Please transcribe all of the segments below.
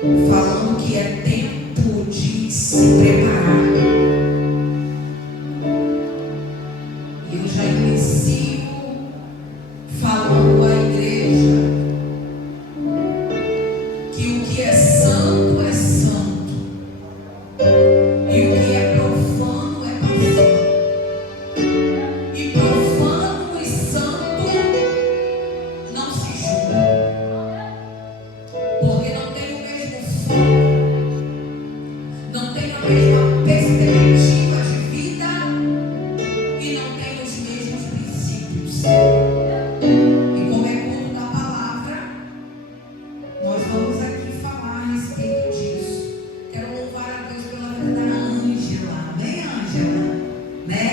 falando que é tempo de se preparar. E eu já inicio falando à igreja que o que é santo é santo, e o que é profano é profano. E profano e santo não se julga, porque não tem o mesmo foco, não tem a mesma perspectiva de vida e não tem os mesmos princípios. E como é culto da palavra, nós vamos aqui falar a respeito disso. Quero louvar a Deus pela vida da Ângela. Amém, Ângela? Né?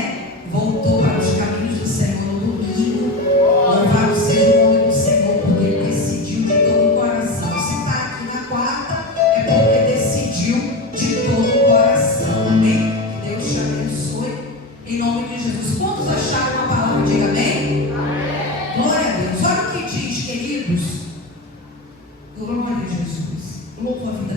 Voltou para os caminhos do Senhor no domingo. Louvado seja o nome do Senhor, porque Ele decidiu de todo o coração. Se está aqui na quarta, é porque decidiu de todo o coração. Amém? Que Deus te abençoe. Em nome de Jesus. Quantos acharam a palavra? Diga amém. Glória a Deus. Olha o que diz, queridos. Glória a Jesus. Louvo a vida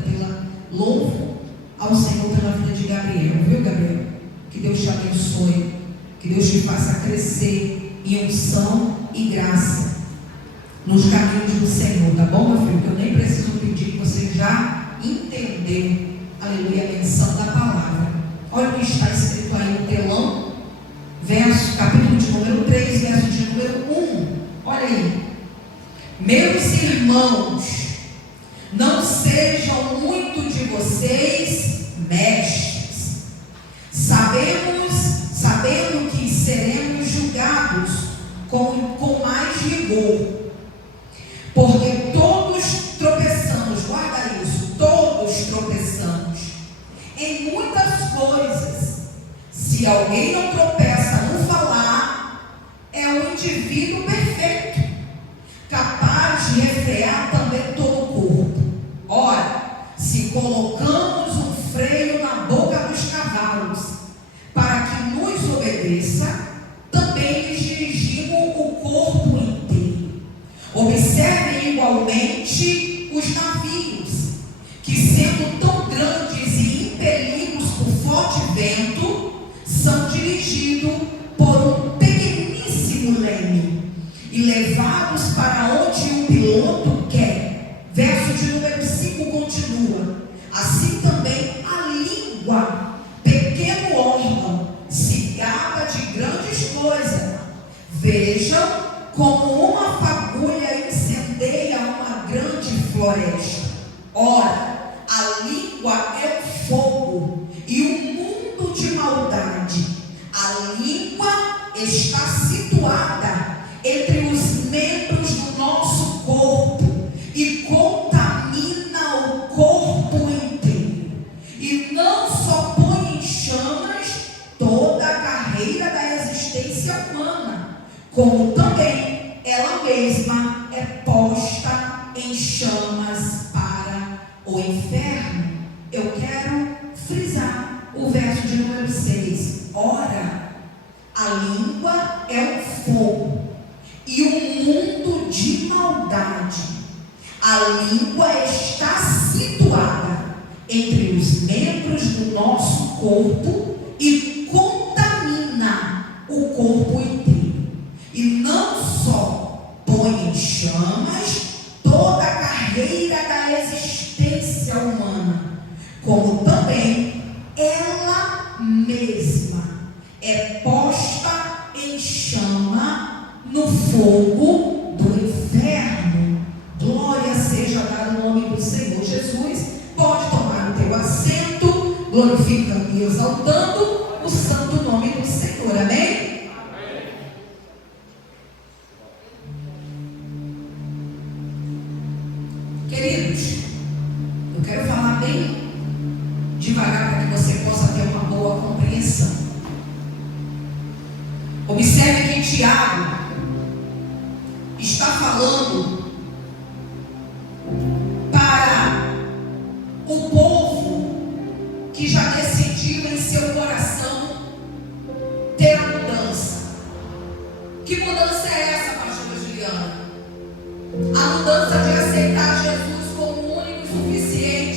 louvo ao Senhor pela vida de Gabriel. Viu, Gabriel? Que Deus te abençoe. Que Deus te faça crescer em unção e graça nos caminhos do Senhor. Tá bom, meu filho? Que eu nem preciso pedir, que você já entendeu, aleluia, a menção da palavra. Olha o que está escrito aí no telão. Capítulo de número 3, verso de número 1. Olha aí. Meus irmãos, não sejam muito de vocês mestres, sabendo que seremos julgados com mais rigor, porque todos tropeçamos. Guarda isso, todos tropeçamos em muitas coisas. Se alguém não tropeça no falar, é um indivíduo perfeito, capaz de refrear também todo o corpo. Ora, se colocamos um freio na boca dos cavalos, para que nos obedeça, também lhes dirigimos o corpo inteiro. Observem igualmente os navios, que sendo tão grandes e impelidos por forte vento, são dirigidos por um pequeníssimo leme e levados para onde o piloto quer. Verso de número 5 continua: assim também a língua, pequeno órgão, se gaba de grandes coisas. Vejam como uma fagulha incendeia uma grande floresta. Ora, a língua é o fogo e um mundo de maldade. A língua está situada entre os membros do nosso corpo e contamina o corpo inteiro, e não só põe em chamas toda a carreira da existência humana, como também ela mesma é posta em chamas para o inferno. Eu quero frisar o verso de número 6. Ora, a língua é o fogo e um mundo de maldade. A língua está situada entre os membros do nosso corpo e contamina o corpo inteiro, e não só põe em chamas toda a carreira da existência humana, como também ela mesma é posta em chama no fogo do inferno. Glória seja dada no nome do Senhor Jesus. Pode tomar o teu assento, glorificando e exaltando o santo nome do Senhor. Amém? Queridos, eu quero falar bem devagar para que você possa ter uma boa compreensão. Observe que Tiago está falando para o povo que já decidiu em seu coração ter a mudança. Que mudança é essa, pastora Juliana? A mudança de aceitar Jesus como o único e suficiente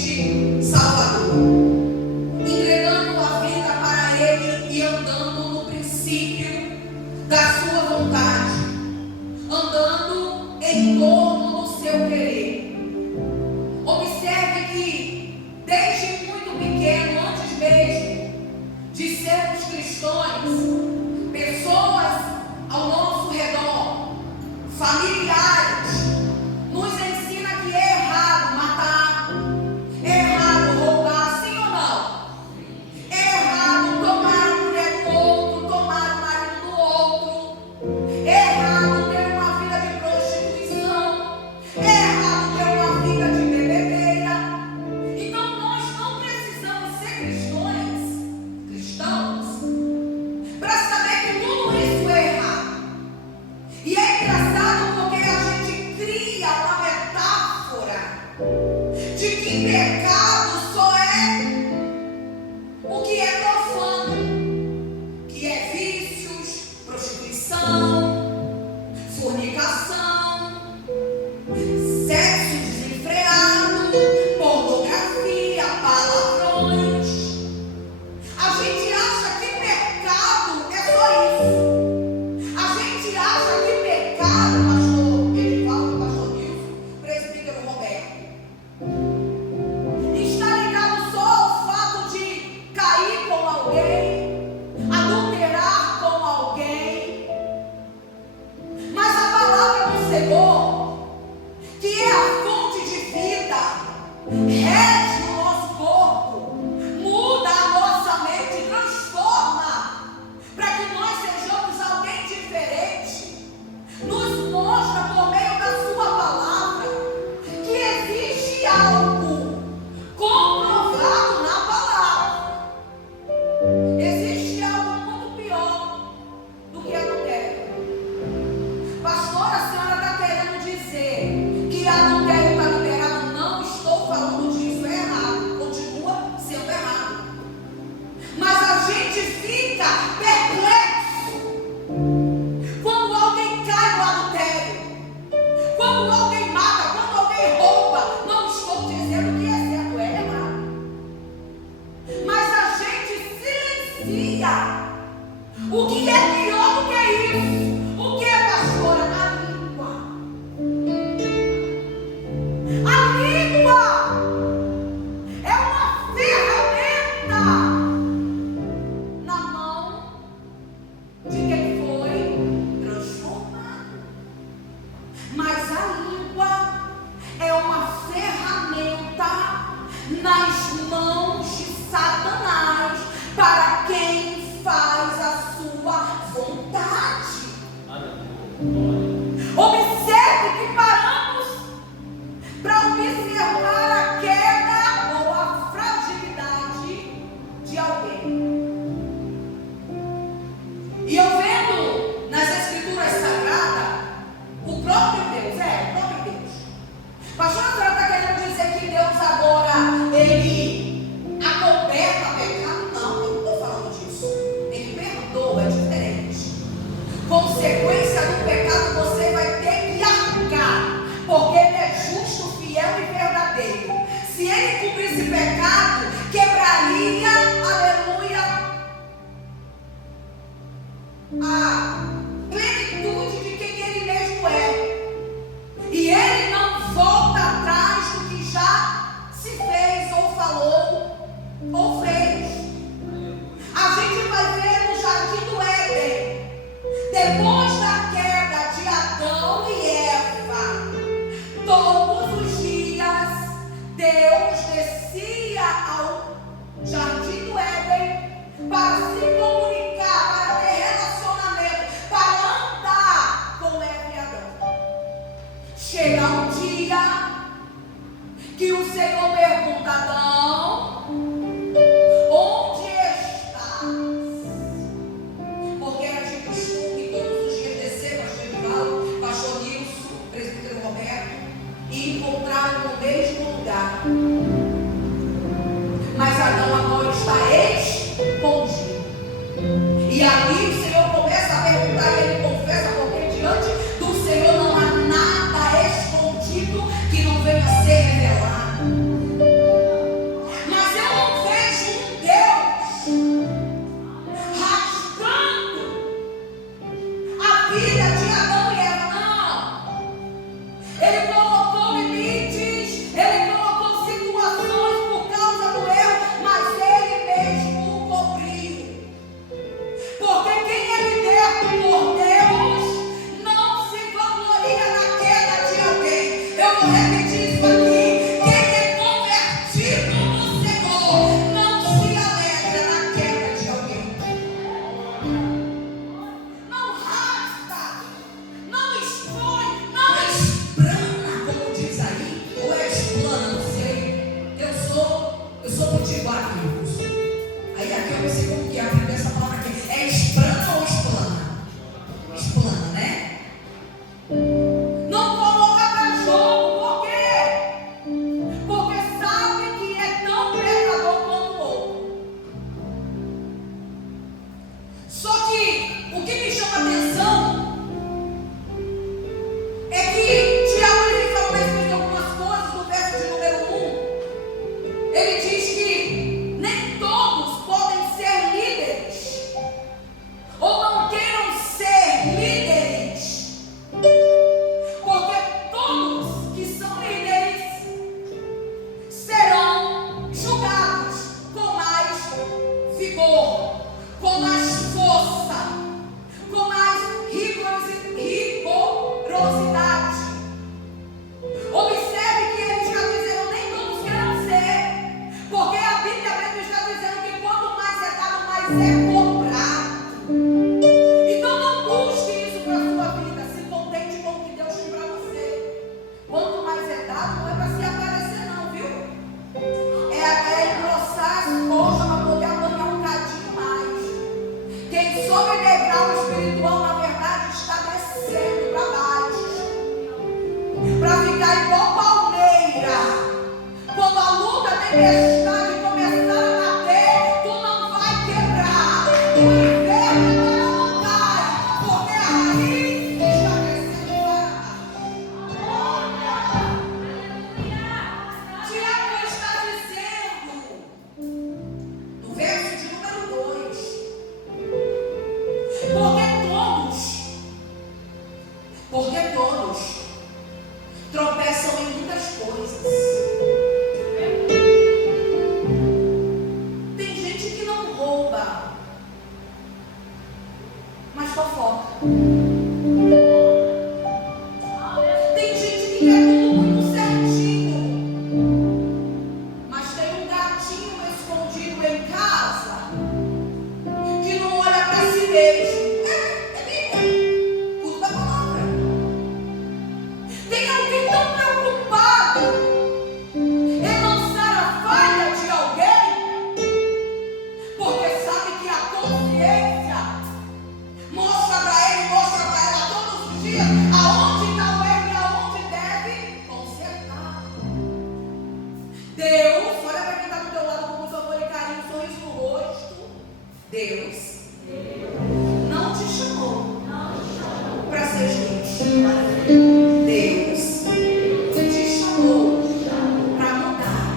para observar a queda ou a fragilidade de alguém. E eu vendo nas Escrituras Sagradas o próprio Deus, o próprio Deus. Pastor, a senhora está querendo dizer que Deus agora, ele acoberta pecado? Não, eu não estou falando disso. Ele perdoa, é diferente. Consequência do pecado você vai ter que arcar, porque ele é justo, fiel e verdadeiro. Se ele cumprisse pecado, quebraria, aleluia, a plenitude de quem ele mesmo é. E ele não volta atrás do que já se fez, ou falou, ou fez. A gente vai ver no Jardim do Éden, depois da queda de Adão e Eva, todos os dias Deus descia ao Jardim do Éden para se comunicar, para ter relacionamento, para andar com Eva e Adão. Chega um dia que o Senhor pergunta a Adão: onde estás? Porque era de costume todos os dias descer, pastor Edivaldo, pastor Nilson, presbítero Roberto, e encontrá-lo no mesmo lugar. Mas Adão agora está escondido. E ali o Senhor começa a perguntar e ele confessa, porque diante do Senhor não há nada escondido que não venha a ser revelado. Mas eu não vejo um Deus rasgando a vida de Adão e Eva, não. Ele colocou limites, ele colocou situações por causa do erro, mas ele mesmo o cobriu. Porque quem é liberto por Deus não se vangloria na queda de alguém. Eu vou repetir isso aqui: quem é convertido no Senhor não se alegra na queda de alguém. Não rasga, não expõe, não Esprana, como diz aí, ou é explana, não sei. Eu sou potiguar, amigos. Aí aqui eu não sei como que é aprender essa palavra aqui. É esprana ou explana? Explana, né? Não coloca para jogo. Por quê? Porque sabe que é tão pecador quanto o outro. Só que o que me chama a atenção é que Tiago, ele fala a respeito de algumas coisas no verso de número 1. Ele diz que nem todos podem ser líderes, ou não queiram ser líderes, porque todos que são líderes serão julgados com mais vigor, com mais força, com mais rigorosidade. Observe que ele está dizendo: nem todos querem ser, porque a Bíblia mesmo está dizendo que quanto mais é dado, mais é cobrado. Então não busque isso para a sua vida, se contente com o que Deus tem para você. Quanto mais é dado, não é para se aparecer não, viu? É engrossar as coxas para poder apanhar um cadinho mais. Quem sobe degrau espiritual, na verdade, está descendo para baixo, para ficar igual palmeira. Quando a luta, a tempestade começar a bater, tu não vai quebrar. O inverno não cai, porque a raiz está descendo para baixo. Tiago está dizendo, no verso de número 2, porque todos tropeçam em muitas coisas. Deus não te chamou para ser juiz. Deus te chamou para mudar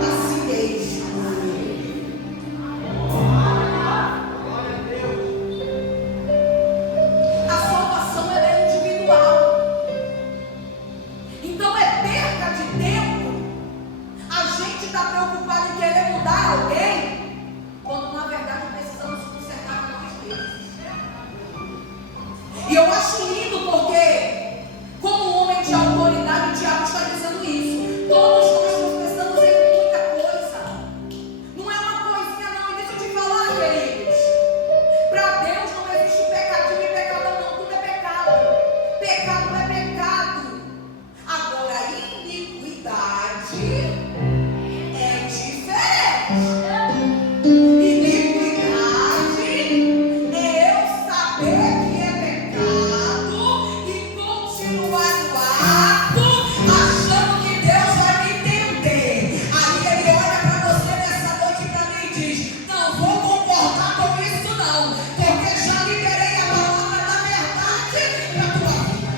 a si mesmo. A salvação ela é individual. Então é perca de tempo a gente está preocupado em querer mudar alguém, quando na verdade precisamos consertar nós mesmos. E eu acho lindo porque, como homem de autoridade, o Tiago está dizendo isso. Todos nós tropeçamos em muita coisa. Não é uma coisinha não, e deixa eu te falar, queridos. Para Deus não existe pecadinho e pecadão não, tudo é pecado. Pecado é pecado. Agora, iniquidade é diferente. Iniquidade é eu saber que é pecado e continuar no ato, achando que Deus vai me entender. Aí ele olha para você nessa noite e para mim e diz: não vou concordar com isso não, porque já liberei a palavra da verdade para a tua vida.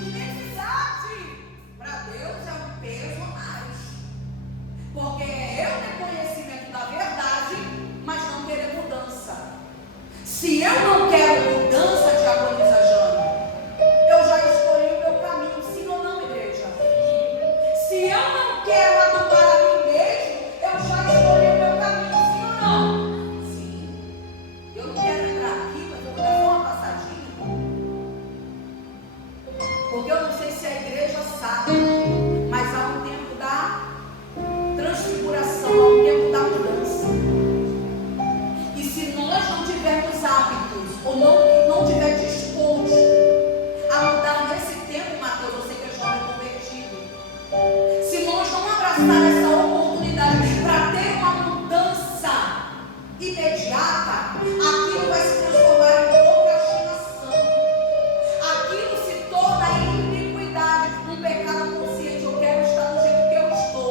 Iniquidade para Deus é um peso a mais. Porque é eu ter conhecimento da verdade, mas não querer mudança. Se eu não quero mudança, diaconisa Jane, eu já escolhi o meu caminho, sim ou não, igreja? Se eu não quero adubar a mim mesmo, eu já escolhi o meu caminho, sim ou não? Sim. Eu não quero entrar aqui, mas eu vou dar só uma passadinha. Porque eu não sei se a igreja sabe, mas há um tempo da transfiguração, há um tempo da mudança. E se nós não tivermos hábitos, ou não tiver disposto a mudar nesse tempo, Mateus, eu sei que é jovem convertido, se nós não abraçar essa oportunidade para ter uma mudança imediata, aquilo vai se transformar em procrastinação. Aquilo se torna iniquidade, um pecado consciente. Eu quero estar do jeito que eu estou.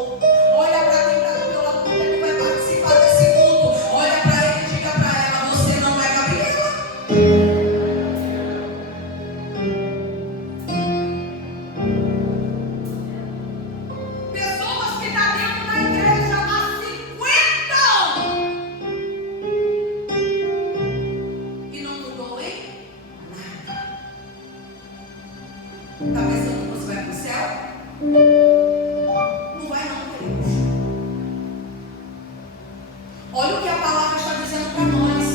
Olha para quem está do teu lado, que vai participar desse culto. Olha para ele e diga para ela: você não é Gabriela. Pessoas que estão dentro da igreja há 50 anos e não mudou em nada. Está pensando que você vai para o céu? Não vai não, queridos. Olha o que a palavra está dizendo para nós.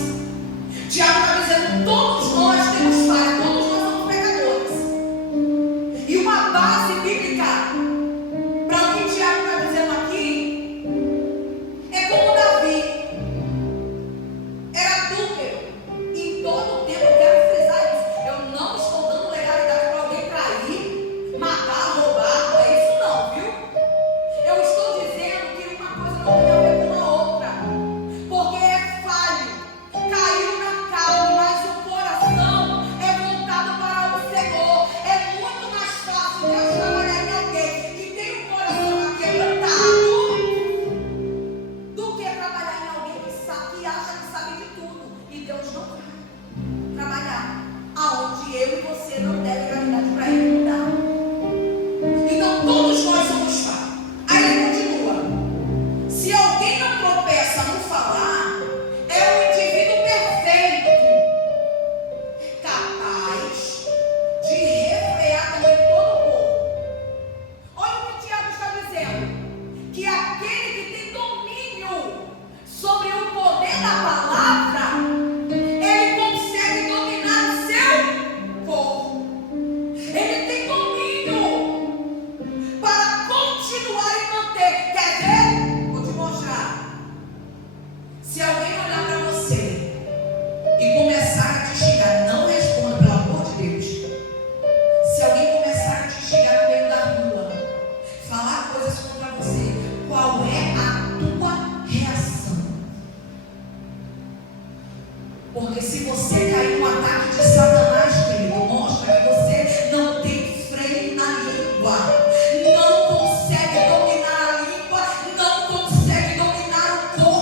Tiago está dizendo: todos nós temos falha, todos nós somos pecadores. E uma base bíblica para o que Tiago está dizendo aqui é como Davi era adúltero. Em todo o tempo, eu quero frisar isso. Eu não estou dando legalidade para alguém trair, matar, roubar, não é isso não, viu? Eu estou dizendo que uma coisa não tem a ver com a outra, porque é falho, caiu na carne, mas o coração é voltado para o Senhor. É muito mais fácil Deus trabalhar em alguém que tem o coração aquebrantado do que trabalhar em alguém que acha que sabe de tudo. E Deus não vai trabalhar aonde eu e você não deve gravidade para ele mudar. Então todos nós somos falhos. Aí ele continua: se alguém não tropeça no falar, é um indivíduo perfeito, capaz de refrear também todo o corpo. Olha o que Tiago está dizendo: que aquele que tem domínio sobre o poder da palavra, ele consegue dominar o seu corpo. Ele tem domínio para continuar e manter. Quer ver? Vou te mostrar. Se alguém olhar para você e começar a te xingar, não responda, pelo amor de Deus. Se alguém começar a te xingar no meio da rua, falar coisas contra você, qual é a tua reação? Porque se você cair no ataque de Satanás, querido, mostra que você não tem freio na língua, não consegue dominar a língua, não consegue dominar o corpo.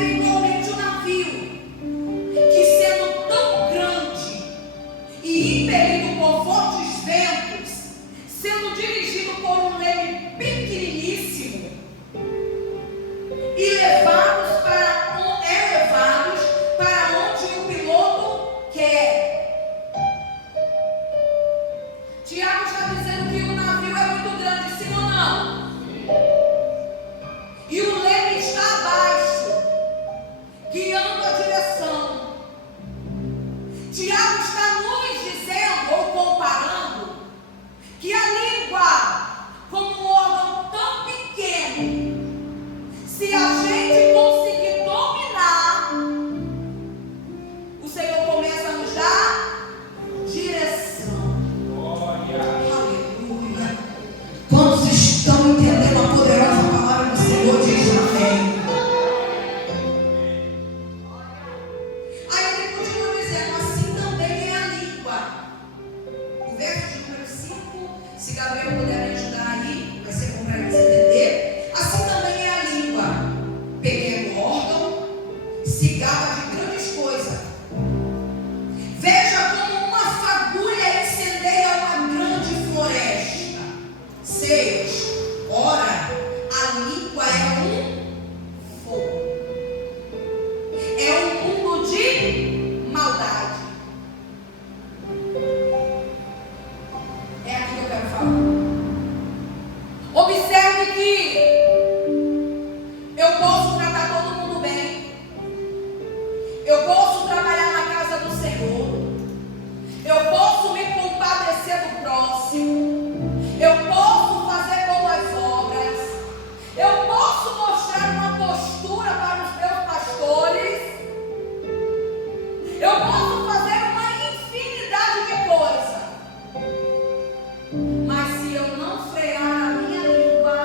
observe igualmente o navio, que sendo tão grande e impelido por fortes ventos, sendo dirigido por um leme pequeniníssimo, e elevados para onde o piloto quer. Tiago está dizendo que o navio é muito grande, sim ou não? E o leme está abaixo, guiando a direção. Tiago está nos dizendo, ou comparando, que a língua, como um órgão tão pequeno, se a gente conseguir dominar, o Senhor começa a nos dar direção. Aleluia. Quantos estão entendendo a poderosa palavra do Senhor? Diz amém. Aí ele continua dizendo: assim também é a língua. O verso de número 5, se Gabriel puder me ajudar aí, vai ser bom para eles entender. Assim também é a língua, pequeno órgão, se gaba de grandes coisas. Veja como uma fagulha incendeia uma grande floresta. 6. Ora, a língua é um fogo. É um mundo de maldade. É aqui que eu quero falar. Observe que eu posso tratar todo mundo bem, eu posso trabalhar na casa do Senhor, eu posso me compadecer do próximo, eu posso fazer boas obras, eu posso mostrar uma postura para os meus pastores, eu posso fazer uma infinidade de coisas, mas se eu não frear a minha língua,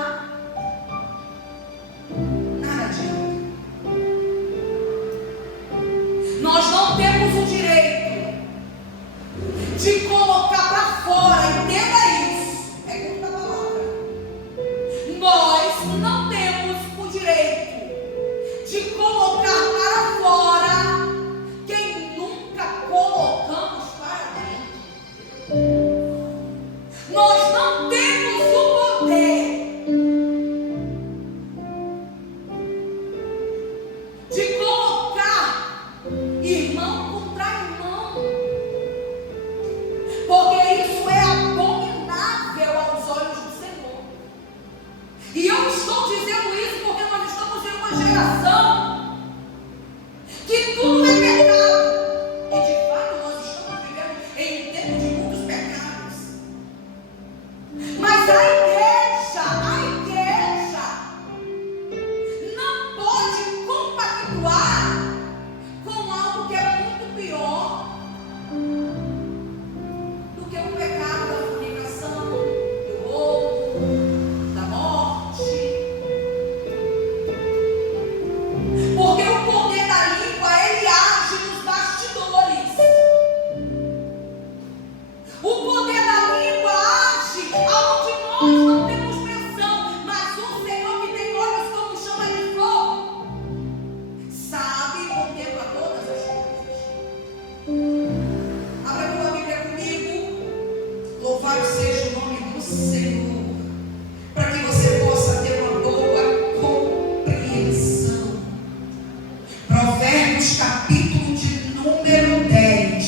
Nada adianta. nós não temos o direito de colocar para fora, entenda isso, é curta a palavra. Nós não temos o direito de colocar para fora quem nunca colocamos para dentro. Nós não temos o poder de colocar irmão contra irmão, porque isso é abominável aos olhos do Senhor. E eu estou dizendo isso porque nós estamos em uma geração que tudo é pecado. E de fato nós estamos vivendo em um tempo de muitos pecados. Mas a igreja não pode compactuar com algo que é muito pior do que o pecado da fornicação, do roubo, da morte. Porque o poder da língua, ele age nos bastidores. O poder da língua age aonde nós não temos menção, mas o Senhor que tem olhos como chama de fogo, sabe e contempla todas as coisas. Abra a tua Bíblia comigo. Louvado seja o nome do Senhor. Para que você possa ter uma boa compreensão. Provérbios capítulo de número 10,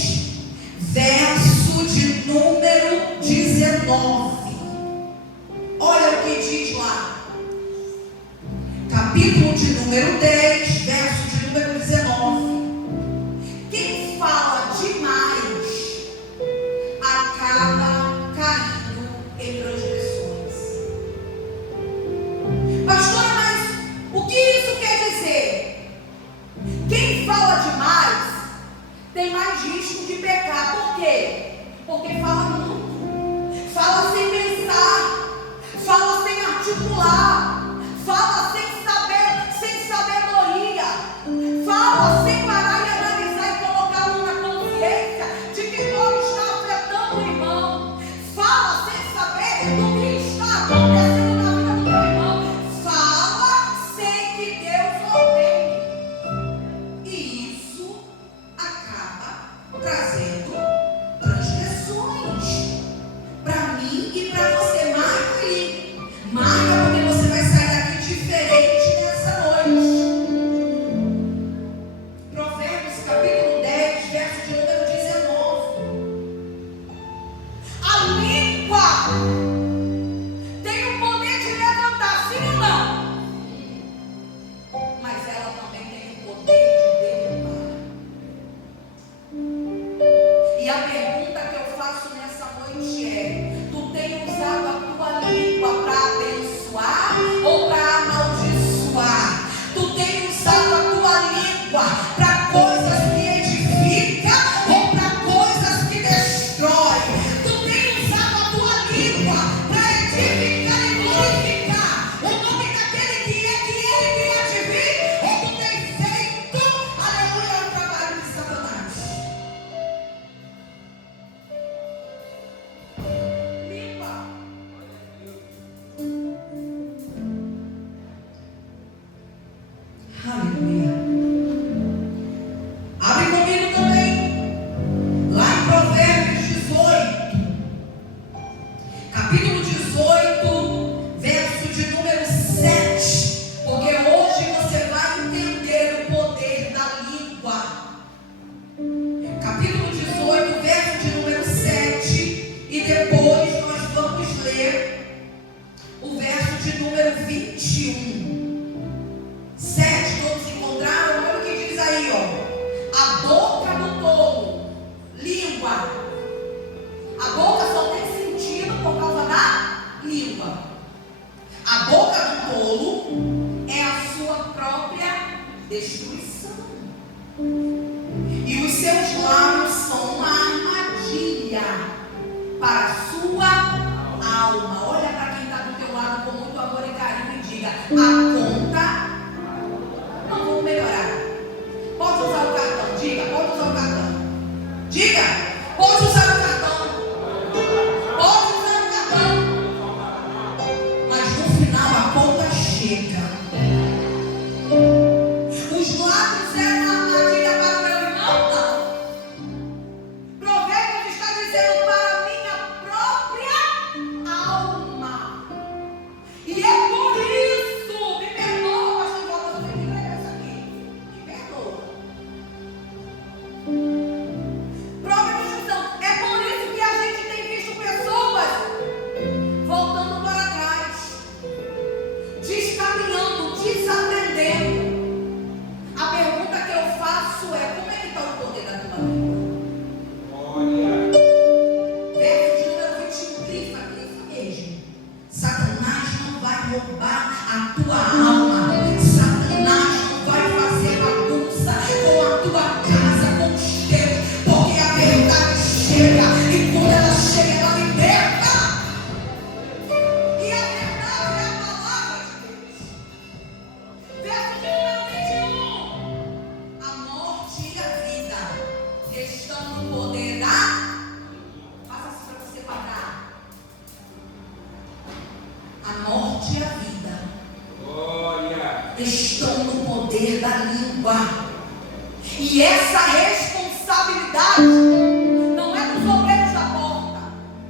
verso de número 19. Olha o que diz lá. Capítulo de número 10, verso de número 19. Quem fala demais acaba caindo em transgressões. Pastora, mas o que isso quer dizer? Quem fala demais tem mais risco de pecar. Por quê? Porque fala muito, fala sem pensar, fala sem articular, fala sem saber, sem sabedoria, fala sem parar e analisar e colocar a mão na consciência de que pode estar afetando o irmão, fala sem saber do que está acontecendo na vida do teu irmão, fala sem que Deus ordene. língua para coisas que edificam ou para coisas que destroem. Tu tem usado a tua língua para edificar e glorificar o nome daquele que ele que há de vir, ou tu tem feito, aleluia, o trabalho de Satanás. Língua. Aleluia. Abre comigo também, lá em Provérbios 18, capítulo 18, verso de número 7, porque hoje você vai entender o poder da língua. Capítulo 18, verso de número 7, e depois nós vamos ler o verso de número 21. 7, todos encontraram? Olha o que diz aí, ó. A boca do tolo, língua. A boca só tem sentido por causa da língua. A boca do tolo é a sua própria destruição. E os seus lábios são uma armadilha para a sua alma. Olha para quem está do teu lado com muito amor e carinho e diga: a conta não vou melhorar. Pode usar o cartão. Diga, pode usar o cartão. Diga, pode usar o cartão. Pode usar o cartão. Mas no final a conta chega. Os lábios eram uma armadilha para o meu irmão? Não. Provérbios está dizendo para a minha própria alma. E é por isso, me perdoa, pastor Walter, eu tenho que entregar isso aqui. Me perdoa. Própria destruição. É por isso que a gente tem visto pessoas voltando para trás, descaminhando, desatendendo. A pergunta que eu faço é: como é que está o poder da tua língua? Verso de número 21, grifa mesmo. Satanás não vai roubar a tua alma. Satanás não vai fazer bagunça com a tua casa, com os teus, porque a verdade chega, e quando ela chega, ela liberta. E a verdade é a palavra de Deus. Verso de número 21. A morte e a vida estão no poder da... Faça assim para você pagar. A morte e a vida estão no poder da língua. E essa responsabilidade não é dos obreiros da porta,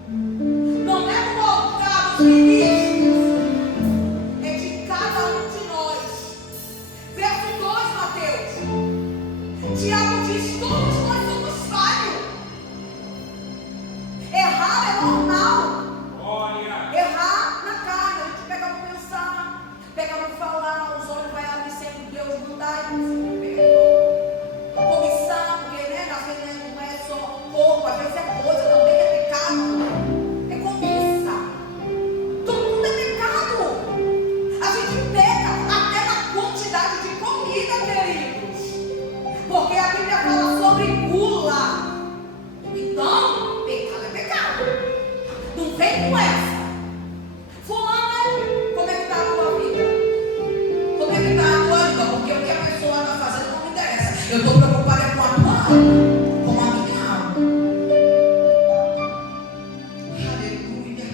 não é do altar dos ministros, é de cada um de nós. Verso 2, Mateus. Tiago diz: todos nós somos falhos. Errar é normal. Errar na carne, a gente pega no pensar, pega no falar, os olhos vai abrir sempre, Deus não dá, e você perdoa. Comissão, porque às vezes não é só corpo, às vezes é coisa, também é pecado. É cobiça. Tudo é pecado. A gente peca até na quantidade de comida, queridos. Porque a Bíblia fala sobre gula. Então, pecado é pecado. Não vem com essa. Fulano, como é que está a tua vida? Como é que está a tua vida? Porque o que a pessoa está fazendo não me interessa. Eu estou preocupada com a tua alma, com a minha alma. Aleluia.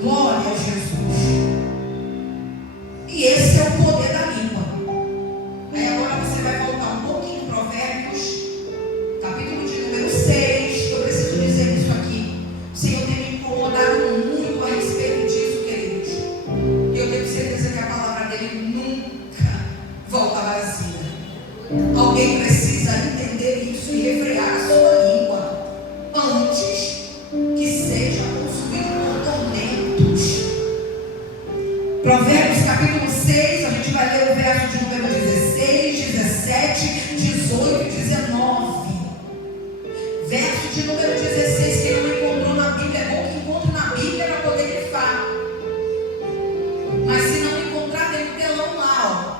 Glória a Jesus. E esse é o poder da língua. Aí agora você vai voltar um pouquinho em Provérbios, capítulo de número 6. Eu preciso dizer isso aqui. O Senhor tem me incomodado muito a respeito disso, queridos. E eu tenho certeza que a palavra dele nunca volta vazia. Alguém precisa entender isso e refrear a sua língua antes que seja consumido por tormentos. Provérbios capítulo 6, a gente vai ler o verso de número 16, 17, 18 e 19. Verso de número 16, que não encontrou na Bíblia, é bom que encontre na Bíblia para poder grifar. Mas se não encontrar, tem um telão lá, ó.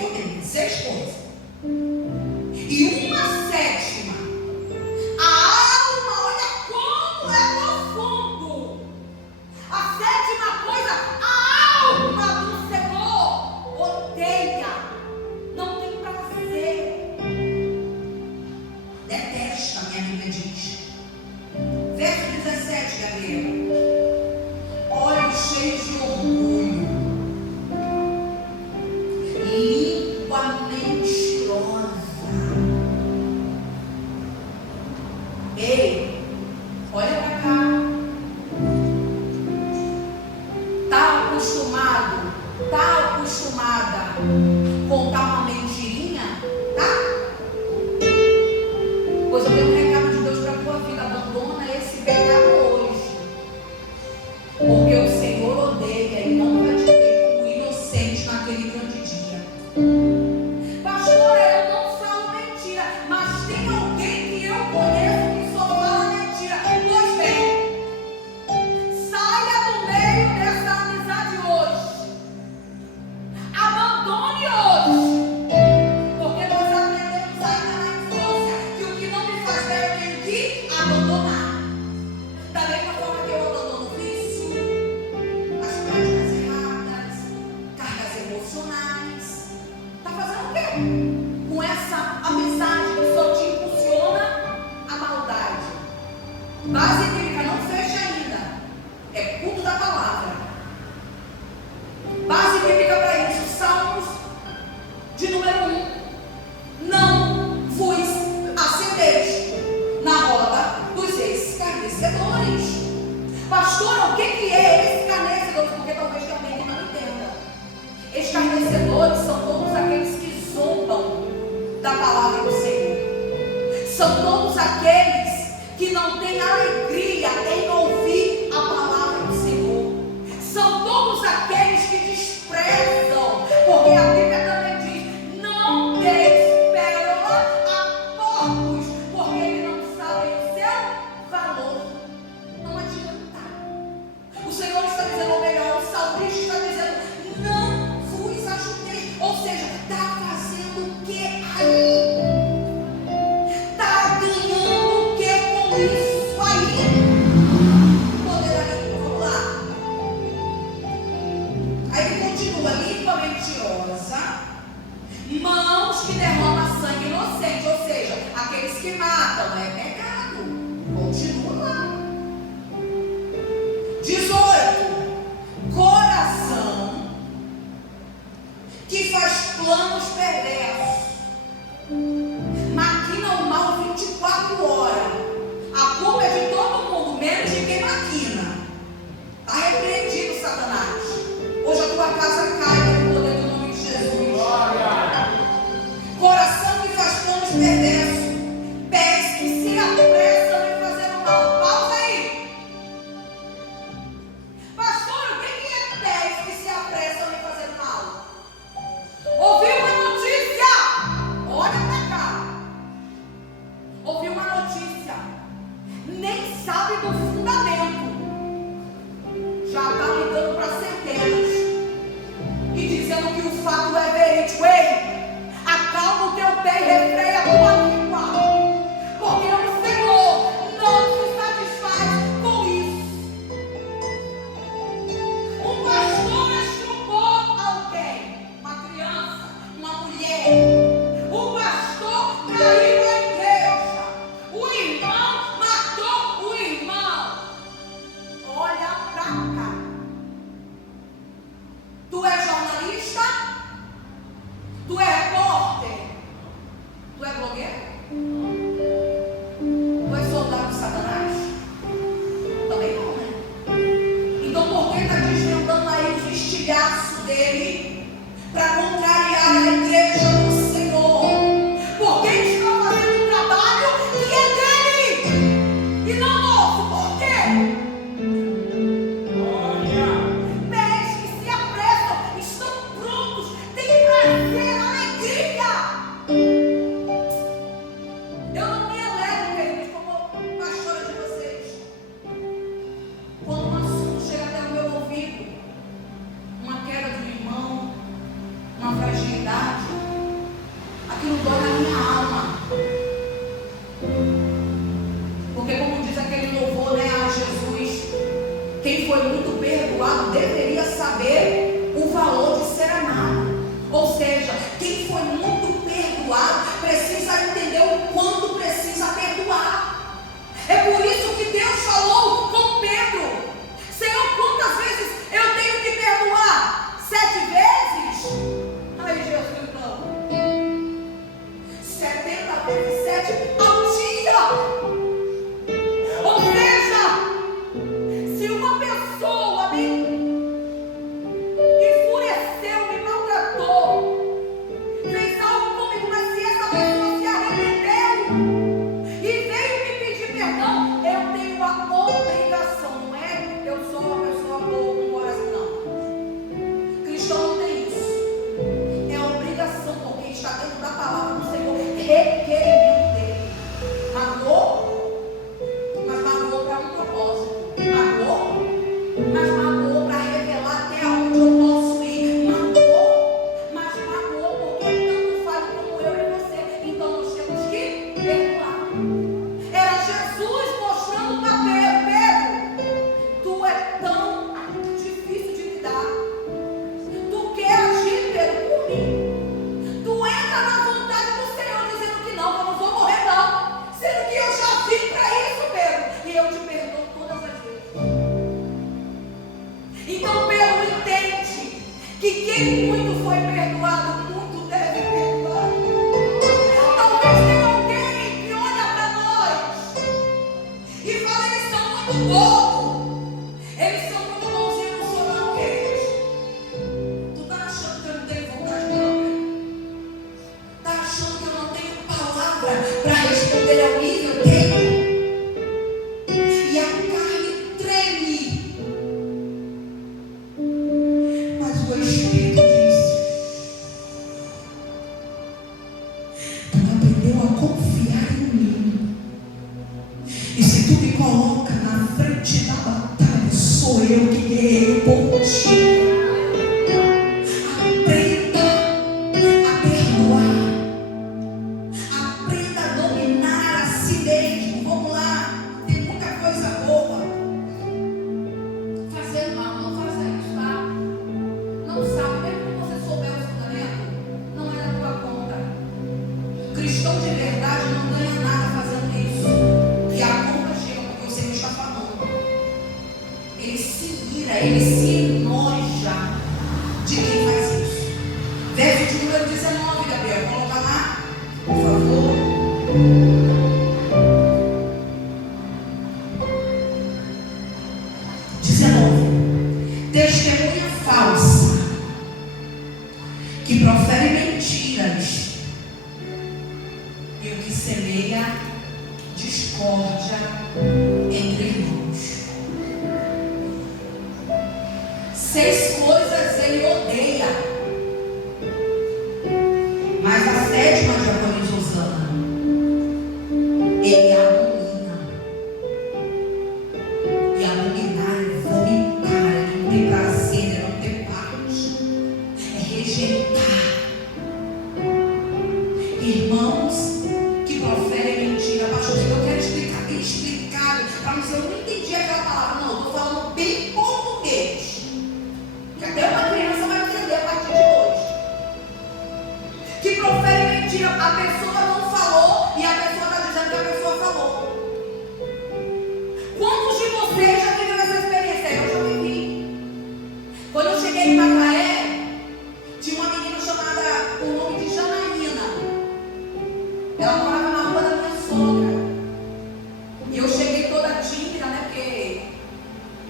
desordenem. 6 coisas. E uma sétima. A alma, olha como é profundo. A sétima coisa, a alma do Senhor odeia. Não tem prazer. Detesta, minha Bíblia diz. Verso 17, Gabriel. Olhos cheios de orgulho, língua mentirosa. Ei, olha pra cá. Tá acostumada a contar uma mentirinha? Tá? Pois eu tenho um recado de Deus pra tua vida. Abandona esse pecado hoje. Porque o Senhor odeia e não vai te ter como inocente naquele grande dia. Pastor, eu não falo mentira, mas tem alguém que eu conheço que só fala mentira. Pois bem, saia do meio dessa amizade hoje. Abandone hoje. Porque nós aprendemos ainda na infância que o que não me faz bem eu tenho que abandonar. Da mesma forma que eu abandono o vício, as práticas erradas, cargas emocionais. Está fazendo o quê? Com essa amizade que só te impulsiona a maldade. Base bíblica não fecha ainda. É culto da palavra. Base bíblica para isso. Salmos de número 1. Não vos assenteis na roda dos escarnecedores. Pastor, o que é escarnecedores? Porque talvez tenha alguém que não entenda. Escarnecedores são todos aqueles que zombam da palavra do Senhor. São todos aqueles que não têm alegria em ouvir a palavra do Senhor. São todos aqueles que desprezam, porque a Bíblia também diz: não deis pérola a porcos, porque eles não sabem o seu valor. Não adianta. O Senhor está dizendo, ou melhor, o salmista está dizendo: não vos ajunteis. Ou seja, está fazendo o que aí? Está ganhando o que com isso aí? Poder da língua, vamos lá. Aí ele continua: língua mentirosa, mãos que derramam sangue inocente. Ou seja, aqueles que matam, é pecado. Continua lá. 18. Coração que faz planos perversos, maquina o mal 24 horas. A culpa é de todo mundo, menos de quem maquina. Está repreendido, Satanás. Hoje a tua casa cai no poder do nome de Jesus. Coração que faz planos perversos, pés que se apressam em fazer o mal. Pausa aí. Pastor, o que é pés que se apressam em fazer o mal? Ouviu uma notícia? Olha pra cá. Ouviu uma notícia, nem sabe do fundamento, já está ligando para centenas e dizendo que o fato é verídico. Ei, acalma o teu pé e refreia a tua língua. perdoado deveria saber o valor de ser amado. Ou seja, quem foi muito perdoado precisa entender o quanto precisa perdoar. É por isso que Deus falou com Pedro: Senhor, quantas vezes eu tenho que perdoar? 7 vezes? Aí Jesus, não. 70 vezes 7 ao dia. Ou seja, se uma pessoa me enfureceu, me maltratou, fez algo comigo, mas se essa pessoa se arrependeu e veio me pedir perdão, eu tenho a obrigação, não é? Eu sou uma pessoa boa com coração, não. Cristão não tem isso. É obrigação, porque está dentro da palavra do Senhor, requerimento dele. Magoou, mas magoou para um propósito. Magoou, mas magoou para revelar até onde eu posso ir. Magoou, mas magoou porque tanto faz como eu e você. Então nós temos que perdoar. Era Jesus mostrando para Pedro: tu é tão difícil de lidar. Tu quer agir, Pedro, por mim. Tu entra na vontade do Senhor dizendo que não, eu não vou morrer não. Sendo que eu já vim para isso, Pedro. E eu te perdoo todas as vezes. Então Pedro entende que quem muito foi perdoado, muito deve perdoar. Talvez tenha alguém que olha para nós e fala: eles são muito bons. Eles são muito bonzinhos, não sou não, queridos. Tu tá achando que eu não tenho vontade de não? Tá achando que eu não tenho palavra para responder ao nível dele? E a carne treme. Mas o Espírito disse: tu aprendeu a confiar em mim. E se tu me coloca na frente da batalha, sou eu que guerreio por ti. Aprenda a perdoar. Aprenda a dominar a si mesmo. Vamos lá, tem muita coisa boa. Fazer mal, não faça isso, tá? Não sabe, mesmo que você souber o fundamento, não é da tua conta. Cristão de verdade não ganha nada fazendo isso. E a conta chega porque o Senhor está falando. Ele se ira, ele se enoja de quem faz isso. Verso de número 19, Gabriel, coloca lá, por favor. 19. Testemunha falsa que profere mentiras e o que semeia discórdia entre irmãos. 6 coisas ele odeia, mas a 7ª, diaconisa Osana, ele abomina. E abominar é vomitar, é não ter prazer, é não ter paz, é rejeitar. Irmãos que proferem mentira. Pastor, eu quero explicar bem explicado, para não dizer: eu não entendi aquela palavra. Não, eu estou falando bem português, que até uma criança vai entender a partir de hoje. Que profere mentira, a pessoa não falou e a pessoa está dizendo que a pessoa falou. Quantos de vocês já viveram essa experiência? Eu já vivi. Quando eu cheguei em Macaé, tinha uma menina chamada, o nome de Janaína. Ela morava na rua da minha sogra. E eu cheguei toda tímida, né? Porque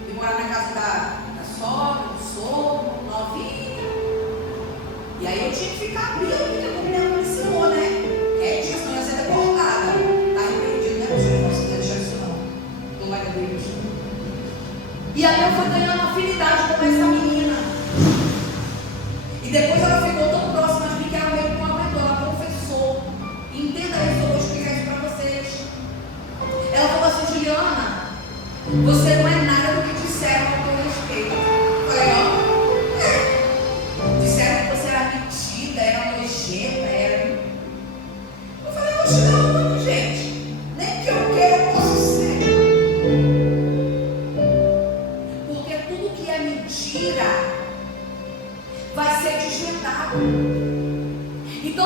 eu morava na casa da sogra, do sogro, novinha. E aí eu tinha que ficar bíblica, como minha mãe ensinou, né? Senão ia ser deportada. Tá arrependido, né?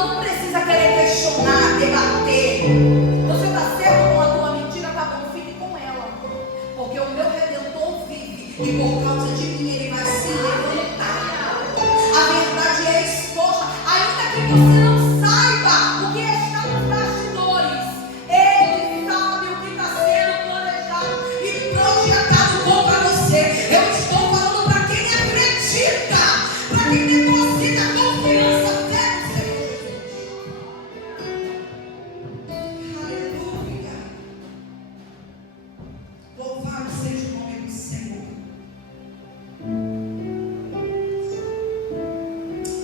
não precisa querer questionar, debater. Você está certo com a tua mentira, tá bom, fique com ela. Porque o meu Redentor vive e por causa de mim ele vai se levantar. A verdade é exposta, ainda que você não saiba o que está nos bastidores. Ele sabe o que está sendo planejado e projetado contra você. Eu estou falando para quem acredita, para quem deposita confiança até no Senhor Jesus. Aleluia. Louvado seja o nome do Senhor.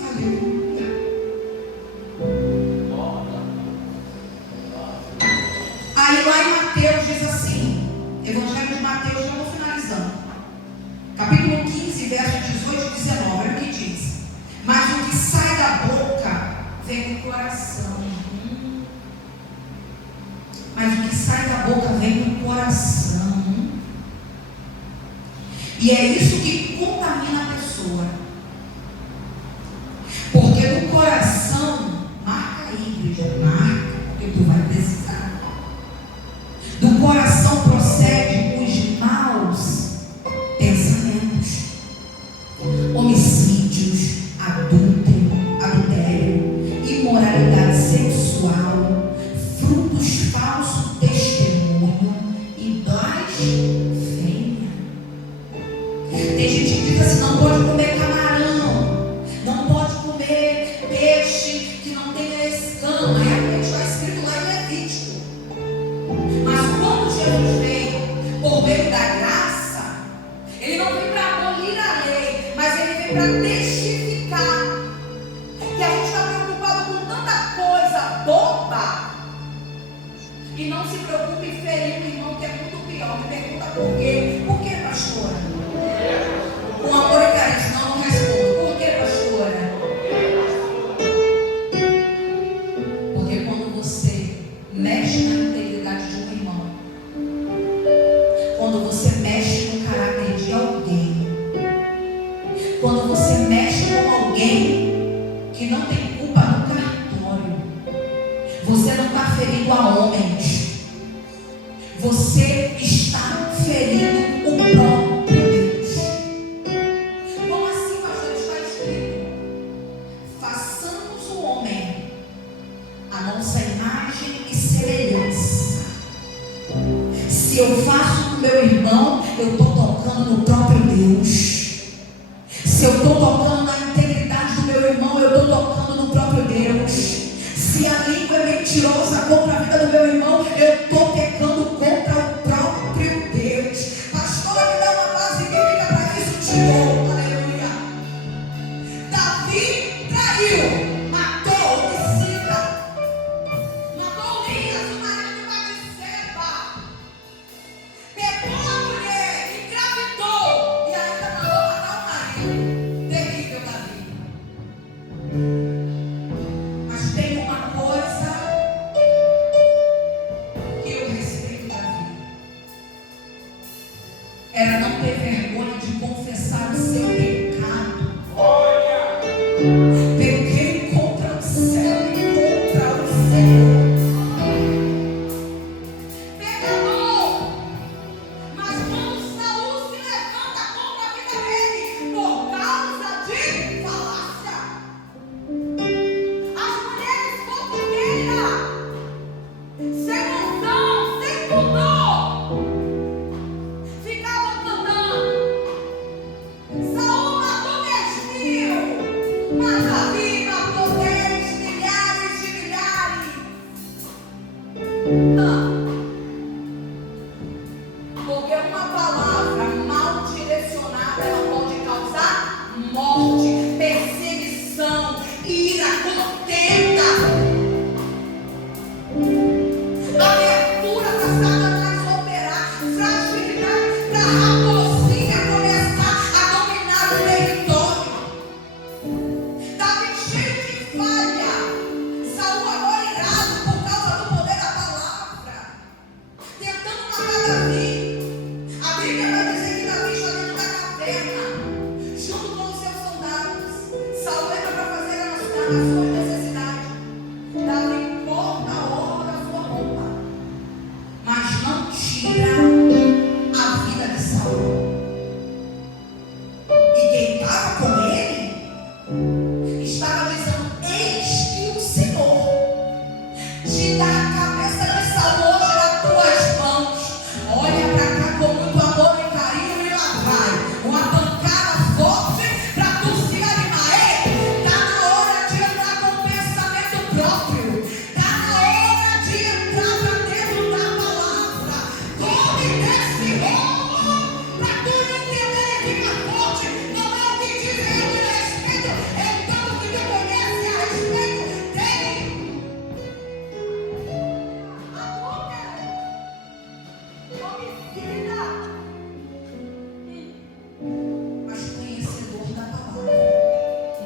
Aleluia. Aí lá em Mateus diz assim, Evangelho de Mateus, já vou finalizando. Capítulo 15, versos 18 e 19, olha o que diz. Mas o que sai da boca vem do coração. Mas o que sai da boca vem do coração. E é isso que contamina a pessoa. Porque do coração, marca aí, igreja, marca, porque tu vai precisar. Do coração procede os maus pensamentos, homicídios, adultério, imoralidade sexual, frutos falsos, testemunho e blasfêmia. Tem gente que diz assim, não pode comer camarão, não pode comer peixe que não tenha escama. Realmente está escrito lá em Levítico. Mas quando Jesus veio por meio da graça, ele não vem para abolir a lei, mas ele vem para testificar que a gente está preocupado com tanta coisa boba e não se preocupe em ferir o irmão, que é muito pior. Me pergunta por quê? Por que, pastora? Com amor e carinho, senão eu não respondo. Por que, pastora? Porque quando você mexe na integridade de um irmão, quando você mexe no caráter de alguém, quando você mexe com alguém que não tem culpa no cartório, você não está ferindo a homens, você está ferindo o próprio Deus. Como assim, pastor? Está escrito: façamos o homem a nossa imagem e semelhança. Se eu faço com meu irmão, eu estou tocando no próprio Deus. Se eu estou tocando na integridade do meu irmão, eu estou tocando no próprio Deus. Se a língua é mentirosa contra a vida do meu irmão, eu estou pecando contra o próprio Deus. Pastora, me dá uma base bíblica para isso, Tiago. Aleluia. Davi traiu, matou, homicida, matou Urias, o marido de Batseba, pegou a mulher, engravidou e ainda mandou matar o marido. Terrível, Davi. Mas tem uma coisa que eu respeito Davi. Era não ter vergonha de confessar o seu pecado. Pequei contra o céu e contra o Senhor. Pecador. Mas quando Saul se levanta contra a vida dele por causa de falácia, as mulheres fofoqueiras, sem noção, sem pudor, ficavam cantando: Saul matou 10.000, mas Davi matou 10 milhares de milhares. Porque uma palavra mal direcionada, ela pode causar morte, perseguição, ira, contenda, abertura para Satanás operar, fragilidade para a raposinha começar a dominar o território. Davi cheio de falha, Saul agora irado por causa do poder da palavra. próprio. Está na hora de entrar para dentro da palavra. Come desse rolo para tu entender que a fonte não é o que diz ele a respeito, é o tanto que tu conhece a respeito dele. Mas conhecedor da palavra.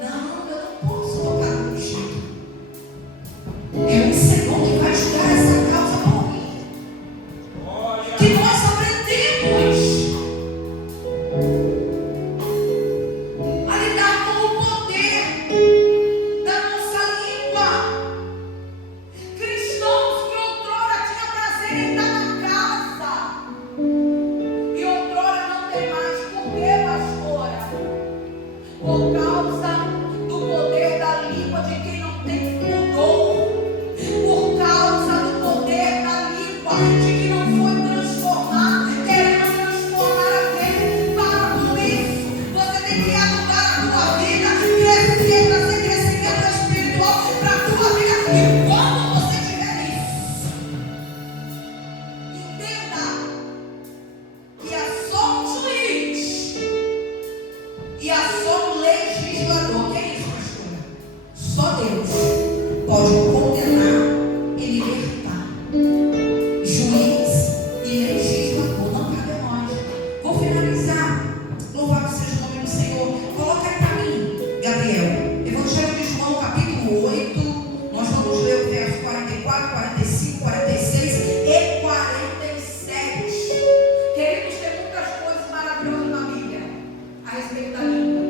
Não, eu não posso tocar no Egito. É o Senhor que vai julgar essa causa por mim. Que nós aprendemos a lidar com o poder da nossa língua. Cristãos que outrora tinham prazer em estar na casa e outrora não tem mais. Por que, pastora? Por causa do poder da língua de quem não tem pudor. Por causa do poder da língua de quem não foi transformar, querendo transformar alguém. Para com isso. Você tem que adotar a tua vida, crescer, trazer crescimento espiritual para a tua vida. E quando você tiver isso, entenda que é só um juiz e é só um legislador. Que é isso, pastora? Só Deus pode condenar e libertar. Juiz e legislador não cabe a nós. Vou finalizar. Louvado seja o nome do Senhor. Coloca aí para mim, Gabriel. Evangelho de João, capítulo 8. Nós vamos ler o verso 44, 45, 46 e 47. Queridos, tem muitas coisas maravilhosas na Bíblia a respeito da língua.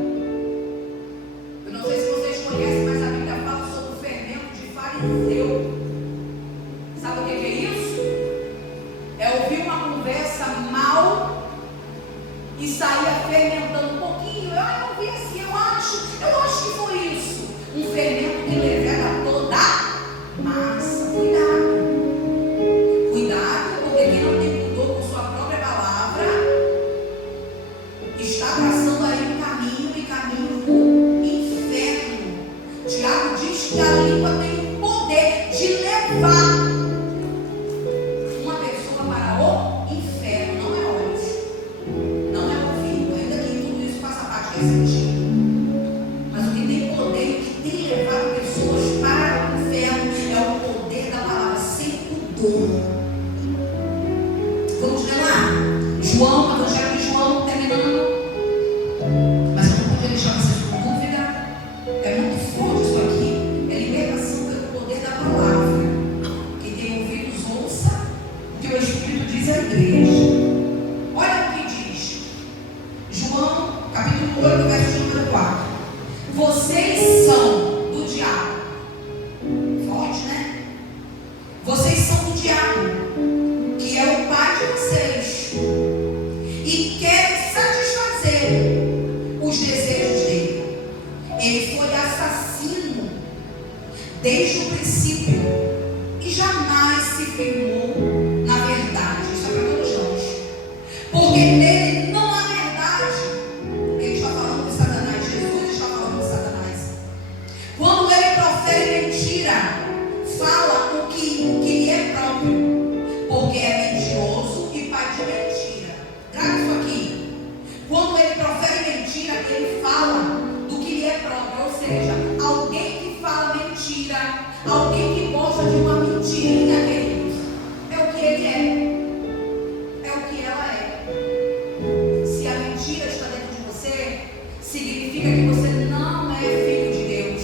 Eu não sei se vocês conhecem, mas a Bíblia fala sobre o fermento de fariseu. Sabe o que é isso? É ouvir uma conversa mal e sair fermentando um pouquinho. Eu ouvi assim, eu acho que foi isso. Um fermento que levela toda a massa. Cuidado. Cuidado, porque quem não tem pudor com sua própria palavra está traçando aí um caminho e caminho do inferno. Tiago diz que a língua tem o poder de levar uma pessoa para o inferno. Não é olhos, não é ouvido, ainda que tudo isso faça parte desse sentido. Mas o que tem poder e o que tem levado pessoas para o inferno é o poder da palavra sem pudor. Vamos ler lá? João, Evangelho de João, terminando. Mas eu não podia deixar vocês com dúvida. É muito forte isso aqui. É libertação pelo poder da palavra. Quem tem ouvidos, ouça o que o Espírito diz à igreja. Olha o que diz. João, capítulo 8, verso número 4. Vocês são do diabo. Forte, né? Vocês são do diabo, que é o pai de vocês, e querem satisfazer os desejos dele. Ele foi assassino desde o princípio e jamais se firmou na verdade. Isso é para todos nós. Porque nele não há verdade. Ele está falando de Satanás. Jesus está falando de Satanás. Quando ele profere mentira, fala o que lhe é próprio, porque é mentiroso e pai de mentira. Traga isso aqui. Quando ele profere mentira, ele fala do que lhe é próprio. Ou seja, alguém que fala mentira, alguém que gosta de uma mentirinha, queridos, é o que ele é o que ela é. Se a mentira está dentro de você, significa que você não é filho de Deus,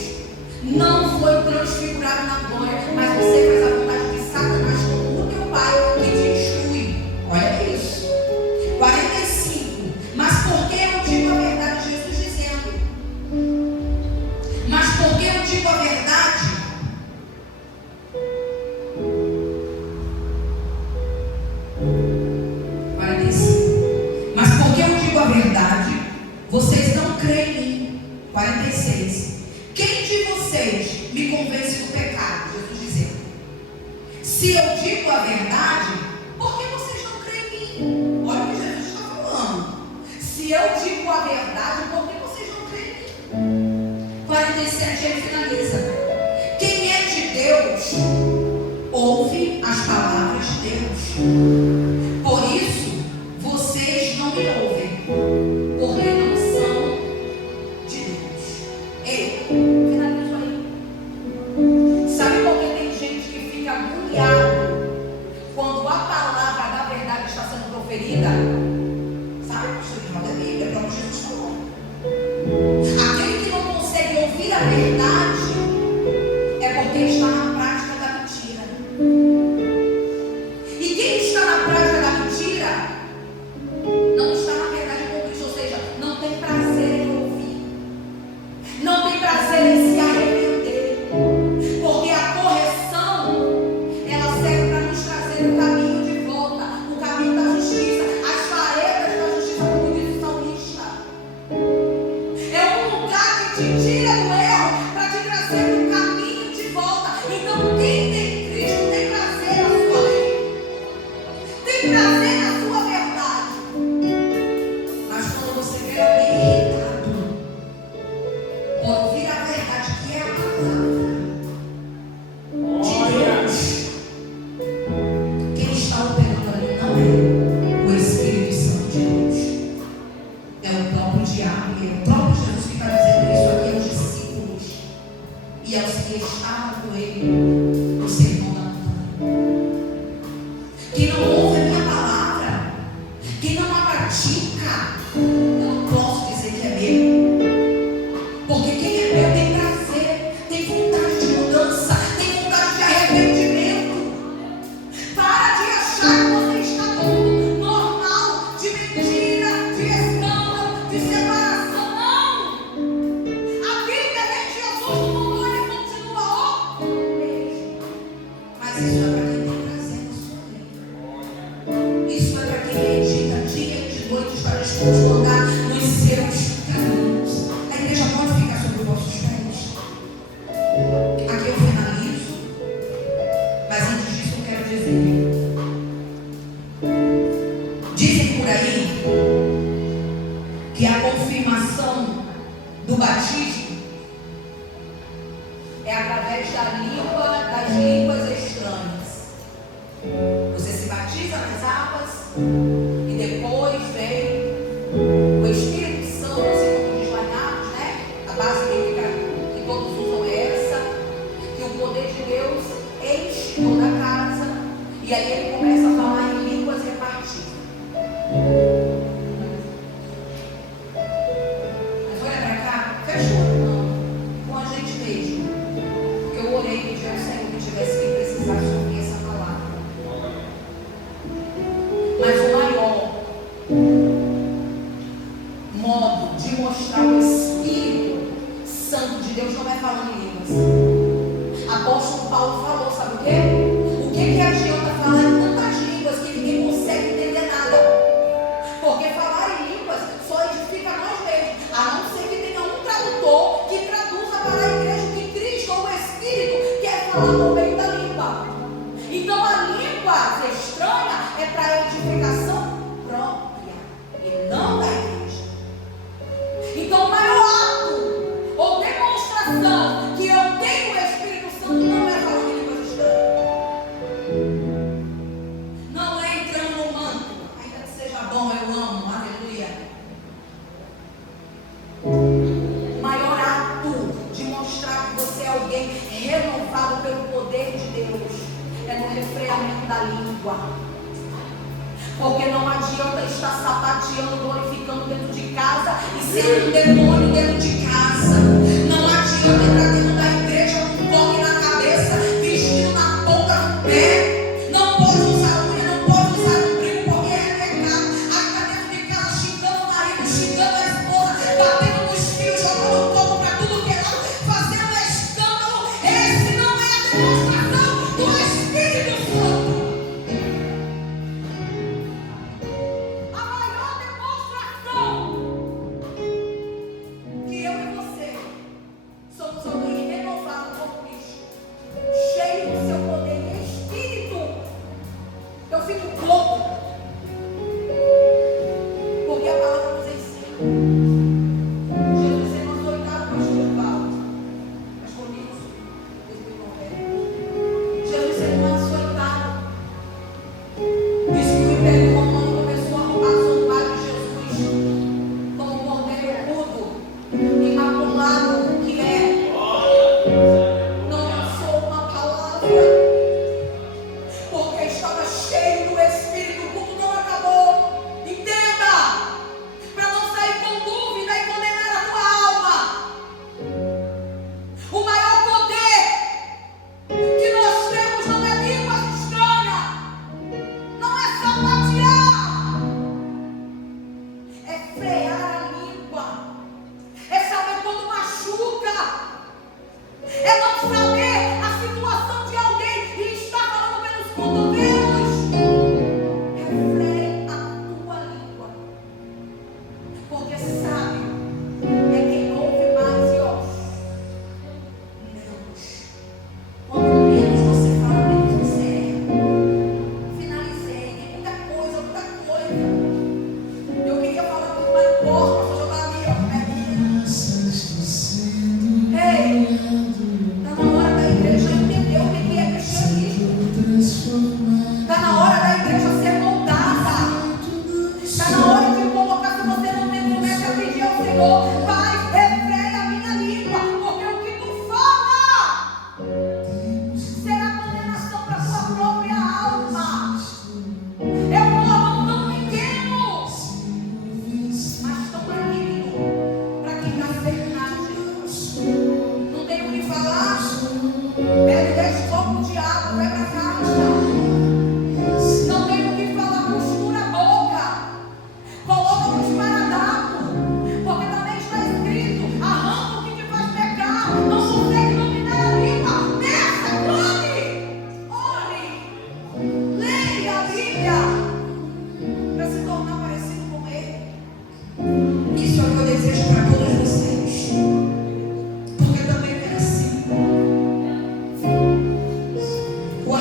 não foi transfigurado na glória, mas você faz a vontade de Satanás como o teu pai que te instrui. Olha isso. 45. Mas por que eu digo a verdade? Jesus dizendo. Mas por que eu digo a verdade? Mas porque eu digo a verdade, vocês não creem em mim. 46. Quem de vocês me convence do pecado? Jesus dizendo. Se eu digo a verdade, por que vocês não creem em mim? Olha o que Jesus está falando. Se eu digo a verdade, por que vocês não creem em mim? 47, ele finaliza. Quem é de Deus ouve as palavras de Deus. Por isso, vocês não me ouvem, porque não são de Deus. Ei, finalizo aí. Sabe por que tem gente que fica agoniado quando a palavra da verdade está sendo proferida? Sabe, pastor, que é Bíblia, é para onde Jesus falou. Aquele que não consegue ouvir a verdade é porque está na prática da mentira. E quem está na prática da mentira não está na verdade com Cristo, ou seja, não tem prazer em ouvir, não tem prazer em se arrepender, porque a correção ela serve para nos trazer o caminho de volta, o caminho da justiça, as faredas da justiça, como diz o salmista. É um lugar que te tira do erro para te trazer o caminho de volta. Então quem tem Cristo tem prazer na sua lei, tem prazer na sua verdade. Mas quando você vê alguém irritado por ouvir a verdade que é a palavra de Deus, quem está operando ali não é o Espírito Santo de Deus, é o próprio diabo, e é o próprio Jesus que está dizendo isso aqui aos discípulos e aos que estavam com ele no sermão da montanha. Quem não ouve a minha palavra, quem não a pratica, eu não posso dizer que é meu, porque quem é meu tem prazer, tem vontade de mudança, tem vontade de arrependimento. Para de achar que você está tudo normal, de mentira, de escândalo, de separação. Não! A Bíblia nem Jesus não mudou, ele continua o mesmo. Mas isso é para quem tem prazer na sua lei. Isso é para quem medita dia e de noite para andar nos seus caminhos. A igreja pode ficar sobre os vossos pés. Aqui eu finalizo, mas antes disso eu quero dizer. Dizem por aí que a confirmação do batismo é através das línguas estranhas. Você se batiza nas águas e depois vem o Espírito Santo, segundo diz lá em Atos, né? A base bíblica que todos usam é essa, que o poder de Deus enche toda a casa e aí ele começa a falar em línguas repartidas. Mas olha para cá, fecha o olho não, com a gente mesmo, porque eu orei e pedi ao Senhor que tivesse quem precisasse ouvir essa palavra. Mas o maior modo de mostrar o Espírito Santo de Deus não é falando em línguas. Apóstolo Paulo falou, sabe o quê? O que adianta falar em tantas línguas que ninguém consegue entender nada? Porque falar em línguas só edifica nós mesmos, a não ser que tenha um tradutor que traduza para a igreja o que Cristo ou o Espírito quer falar por meio da língua. Então a língua estranha é para edificação própria e não da igreja. Então o maior ato ou demonstração que eu tenho o Espírito Santo não é falar em línguas estranhas, não é entrando no manto, ainda que seja bom, eu amo, aleluia. O maior ato de mostrar que você é alguém renovado pelo poder de Deus é no refreamento da língua. Porque não adianta estar sapateando, glorificando dentro de casa e ser um demônio dentro de casa. Não adianta entrar dentro da igreja com um coque na cabeça, vestido na ponta do pé. Não pode usar unha, não pode usar um brinco porque é pecado. Aí está dentro de casa xingando o marido, xingando a esposa, batendo nos filhos, jogando fogo para tudo que é lado, fazendo escândalo. Esse não é a demonstração do Espírito Santo. A maior demonstração que eu e você somos alguém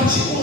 particular.